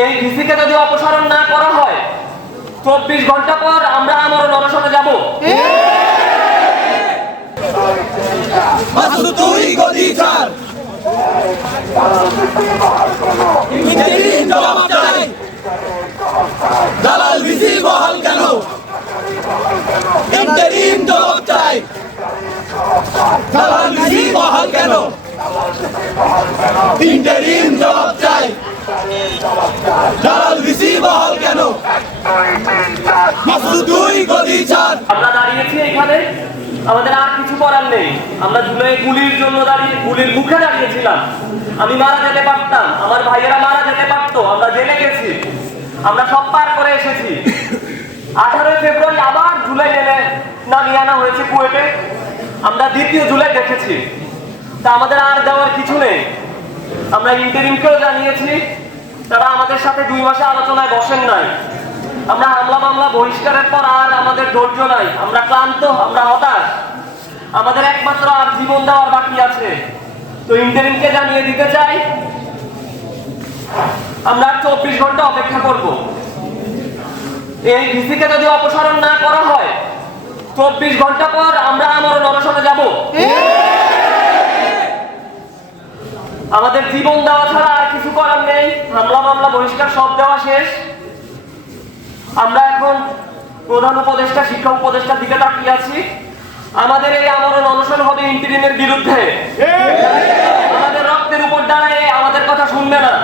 এই ভিসিকে যদি অপসারণ না করা হয় 24 ঘন্টা পর আমরা আমরণ অনশনে যাব। মাসুদ তুই গদি ছাড়, ইন্টারিম জবাব চাই। জালাল ভিসি বহাল কেন? ইন্টারিম জবাব চাই। জালাল ভিসি বহাল কেন? ইন্টারিম জবাব চাই। জালাল ভিসি বহাল কেন? মাসুদ তুই গদি ছাড়। আমরা দাঁড়িয়েছি এখানে, আমাদের আর কিছু করার নেই। আমরা জুলাই গুলির জন্য দাঁড়িয়ে, গুলির মুখে দাঁড়িয়েছিলাম। আমি মারা যেতে পারতাম, আমার ভাইয়েরা মারা যেতে পারতো, আমরা জেলে গেছি, আমরা সব পার করে এসেছি। 18 ফেব্রুয়ারি আবার জুলাই জেলে নামিয়ে আনা হয়েছে কুয়েটে, আমরা 2 জুলাই দেখেছি। তা আমাদের আর দেওয়ার কিছু নেই। আমরা ইন্টারিমকেও জানিয়েছি, তারা আমাদের সাথে 2 মাসে আলোচনায় বসেন নাই। আমরা হামলা মামলা বহিষ্কারের পর আর আমাদের ধৈর্য নাই, আমরা ক্লান্ত, আমরা হতাশ। আমাদের একমাত্র আর জীবন দেওয়ার বাকি আছে। তো ইন্টারিমকে জানিয়ে দিতে চাই, আমরা 24 ঘন্টা অপেক্ষা করব। এই ভিসিকে যদি অপসারণ না করা হয় 24 ঘন্টা পর আমরা আমরণ অনশনে যাব। আমাদের জীবন দেওয়া ছাড়া আর কিছু করার নেই। হামলা মামলা বহিষ্কার সব দেওয়া শেষ। আমরা এখন প্রধান উপদেষ্টা, শিক্ষা উপদেষ্টার দিকে তাকিয়ে আছি। আমাদের এই আমরণ অনশন হবে ইন্টারিমের বিরুদ্ধে। আমাদের রক্তের উপর দাঁড়ায় আমাদের কথা শুনবে না।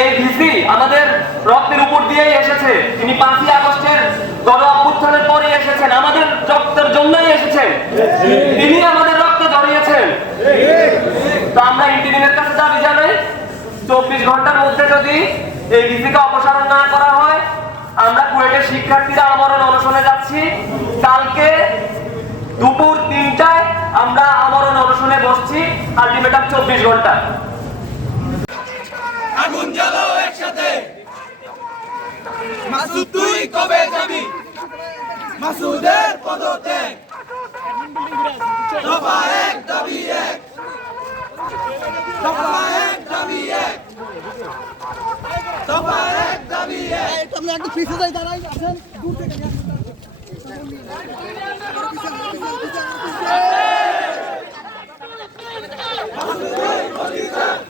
এই ভিসি আমাদের রক্তের উপর দিয়েই এসেছে। তিনি 5ই আগস্টের গণ অভ্যুত্থানের পরে এসেছেন, আমাদের রক্তের জন্যই এসেছেন। তিনি আমাদের রক্ত ঝরিয়েছেন। তো আমরা ইন্টারিমের কাছে দাবি জানাই, 24 ঘন্টার মধ্যে যদি এই ভিসিকে অপসারণ না করা হয়, আমরা কুয়েটের শিক্ষার্থীরা আমরণ অনশনে যাচ্ছি। কালকে দুপুর 3টায় আমরা আমরণ অনশনে বসছি। আলটিমেটাম 24 ঘন্টা। আগুন জ্বালাও একসাথে। মাসুদ তুই কবে যাবি? মাসুদের পদত্যাগ। দফা 1 দাবি 1। দফা 1 দাবি 1। দফা 1 দাবি 1। আপনি একটু পিছিয়ে যাই, দাঁড়াই আছেন দূর থেকে মাসুদ তুই গদি ছাড়।